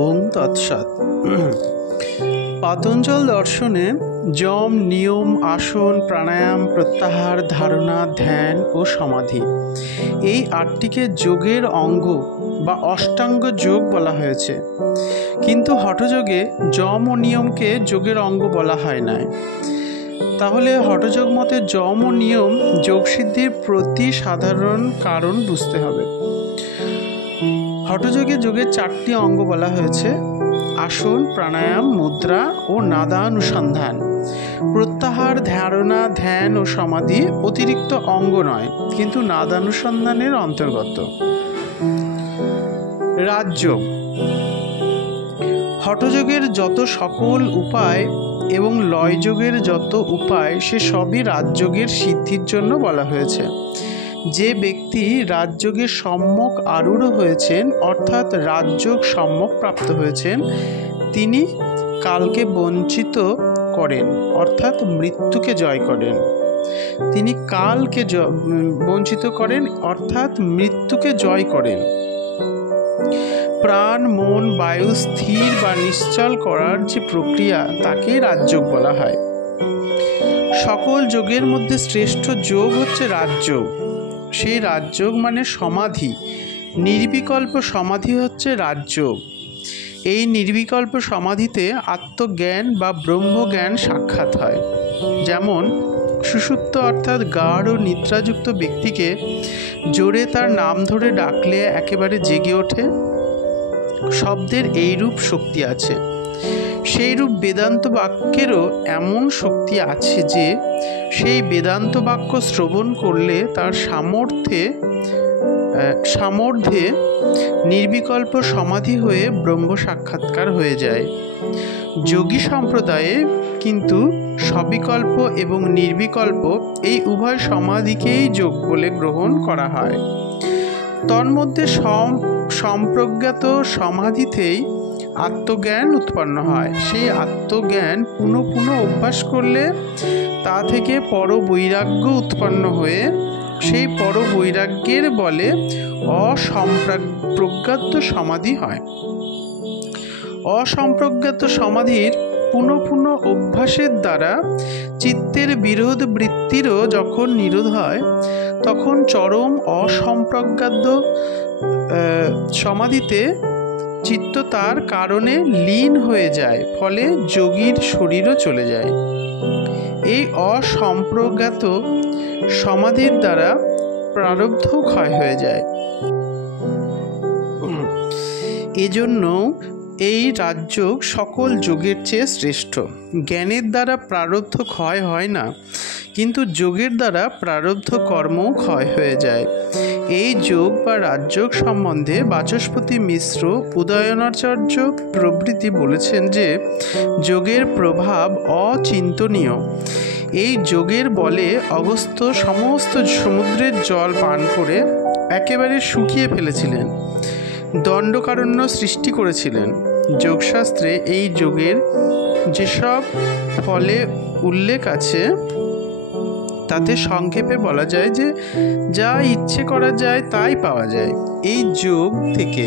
ওম তৎসৎ। পাতঞ্জল দর্শনে যম, নিয়ম, আসন, প্রাণায়াম, প্রত্যাহার, ধারণা, ধ্যান ও সমাধি এই আটটিকে যোগের অঙ্গ বা অষ্টাঙ্গ যোগ বলা হয়েছে। কিন্তু হঠযোগে যম ও নিয়মকে যোগের অঙ্গ বলা হয় না। তাহলে হঠযোগ মতে যম ও নিয়ম যোগসিদ্ধির প্রতি সাধারণ কারণ বুঝতে হবে। হঠযোগে যোগের 4টি অঙ্গ বলা হয়েছে: আসন, প্রাণায়াম, মুদ্রা ও নাদানুসন্ধান। প্রত্যাহার, ধারণা, ধ্যান ও সমাধি অতিরিক্ত অঙ্গ নয়, কিন্তু নাদানুসন্ধানের অন্তর্গত। রাজযোগ। হঠযোগের যত সকল উপায় এবং লয়যোগের যত উপায় সে সবই রাজযোগের সিদ্ধির জন্য বলা হয়েছে। যে ব্যক্তি রাজযোগের সম্যক আরূঢ় হয়েছেন, অর্থাৎ রাজযোগ সম্যক প্রাপ্ত হয়েছেন, তিনি কালকে বঞ্চিত করেন, অর্থাৎ মৃত্যুকে জয় করেন। তিনি কালকে বঞ্চিত করেন, অর্থাৎ মৃত্যুকে জয় করেন। প্রাণ, মন, বায়ু স্থির বা নিশ্চল করার যে প্রক্রিয়া তাকে রাজযোগ বলা হয়। সকল যোগের মধ্যে শ্রেষ্ঠ যোগ হচ্ছে রাজযোগ। সেই রাজযোগ মানে সমাধি, নির্বিকল্প সমাধি হচ্ছে রাজযোগ। এই নির্বিকল্প সমাধিতে আত্মজ্ঞান বা ব্রহ্মজ্ঞান সাক্ষাৎ হয়। যেমন সুষুপ্ত অর্থাৎ গাঢ় নিদ্রাযুক্ত ব্যক্তিকে জোরে তার নাম ধরে ডাকলে একেবারে জেগে ওঠে। শব্দের এইরূপ শক্তি আছে। সেইরূপ বেদান্ত বাক্যেরও এমন শক্তি আছে যে সেই বেদান্ত বাক্য শ্রবণ করলে তার সামর্থ্যে নির্বিকল্প সমাধি হয়ে ব্রহ্ম সাক্ষাৎকার হয়ে যায়। যোগী সম্প্রদায়ে কিন্তু সবিকল্প এবং নির্বিকল্প এই উভয় সমাধিকেই যোগ বলে গ্রহণ করা হয়। তন্মধ্যে সম্প্রজ্ঞাত সমাধিতেই আত্মজ্ঞান উৎপন্ন হয়। সেই আত্মজ্ঞান পুনঃ পুনঃ অভ্যাস করলে তা থেকে পরবৈরাগ্য উৎপন্ন হয়ে সেই পরবৈরাগ্যের বলে অসম্প্রজ্ঞাত সমাধি হয়। অসম্প্রজ্ঞাত সমাধির পুনঃ পুনঃ অভ্যাসের দ্বারা চিত্তের বিরোধ বৃত্তিরও যখন নিরোধ হয়, তখন চরম অসম্প্রজ্ঞাত সমাধিতে চিত্ত তার কারণে লীন হয়ে যায়, ফলে যোগীর শরীরও চলে যায়। এই অসম্প্রজ্ঞাত সমাধির দ্বারা প্রারব্ধ ক্ষয় হয়ে যায়। এজন্য এই রাজযোগ সকল যোগের চেয়ে শ্রেষ্ঠ। জ্ঞানের দ্বারা প্রারব্ধ ক্ষয় হয় না, কিন্তু যোগের দ্বারা প্রারব্ধ কর্মও ক্ষয় হয়ে যায়। এই যোগ বা রাজযোগ সম্বন্ধে বাচস্পতি মিশ্র, উদয়নাচার্য প্রভৃতি বলেছেন যে যোগের প্রভাব অচিন্তনীয়। এই যোগের বলে অগস্ত্য সমস্ত সমুদ্রের জল পান করে একেবারে শুকিয়ে ফেলেছিলেন, দণ্ডকারণ্য সৃষ্টি করেছিলেন। যোগশাস্ত্রে এই যোগের যেসব ফলে উল্লেখ আছে তাতে সংক্ষেপে বলা যায় যে যা ইচ্ছে করা যায় তাই পাওয়া যায়। এই যোগ থেকে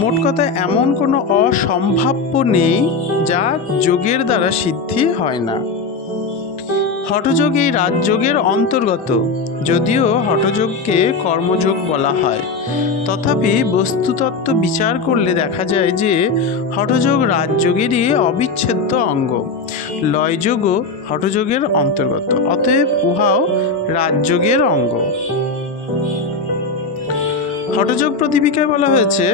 মোট কথা এমন কোনো অসম্ভাব্য নেই যা যোগের দ্বারা সিদ্ধি হয় না। হঠযোগ এই রাজযোগের অন্তর্গত। যদিও হঠযোগকে কর্মযোগ বলা হয়, তথাপি বস্তুতত্ত্ব বিচার করলে দেখা যায় যে হঠযোগ রাজযোগেরই অবিচ্ছেদ্য অঙ্গ। লয়যোগও হঠযোগের অন্তর্গত, অতএব উহাও রাজযোগের অঙ্গ। হঠযোগ প্রদীপিকায় বলা হয়েছে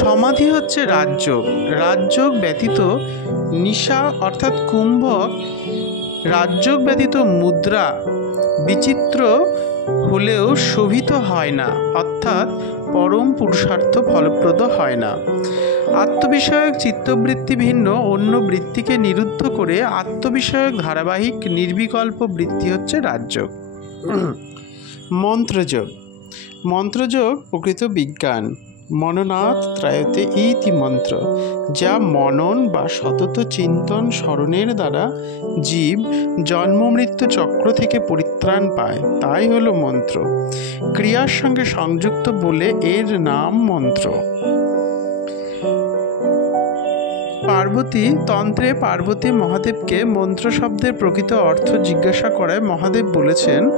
সমাধি হচ্ছে রাজযোগ। রাজযোগ ব্যতীত নিশা অর্থাৎ কুম্ভক, রাজযোগ ব্যতীত মুদ্রা বিচিত্র হলেও শোভিত হয় না, অর্থাৎ পরম পুরুষার্থ ফলপ্রদ হয় না। আত্মবিষয়ক চিত্তবৃত্তি ভিন্ন অন্য বৃত্তিকে নিরুদ্ধ করে আত্মবিষয়ক ধারাবাহিক নির্বিকল্প বৃত্তি হচ্ছে রাজযোগ। মন্ত্রযোগ। মন্ত্রযোগ প্রকৃত বিজ্ঞান। মননাথ ত্রায়তে ইতি মন্ত্র, যা মনন বা সতত চিন্তন স্মরণের দ্বারা জীব জন্ম মৃত্যু চক্র থেকে পরিত্রাণ পায়, তাই হলো মন্ত্র। ক্রিয়ার সঙ্গে সংযুক্ত বলে এর নাম মন্ত্র। তন্ত্রে পার্বতী মহাদেবকে মন্ত্র শব্দের প্রকৃত অর্থ জিজ্ঞাসা করায় মহাদেব বলেছেন,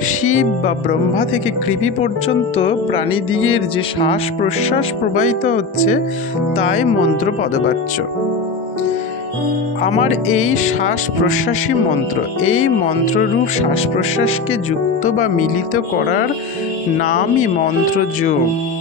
শিব বা ব্রহ্মা থেকে কৃমি পর্যন্ত প্রাণীদিগের যে শ্বাস প্রশ্বাস প্রবাহিত হচ্ছে তাই মন্ত্র পদবাচ্য। আমার এই শ্বাস প্রশ্বাসই মন্ত্র। এই মন্ত্ররূপ শ্বাস প্রশ্বাসকে যুক্ত বা মিলিত করার নামই মন্ত্রযোগ।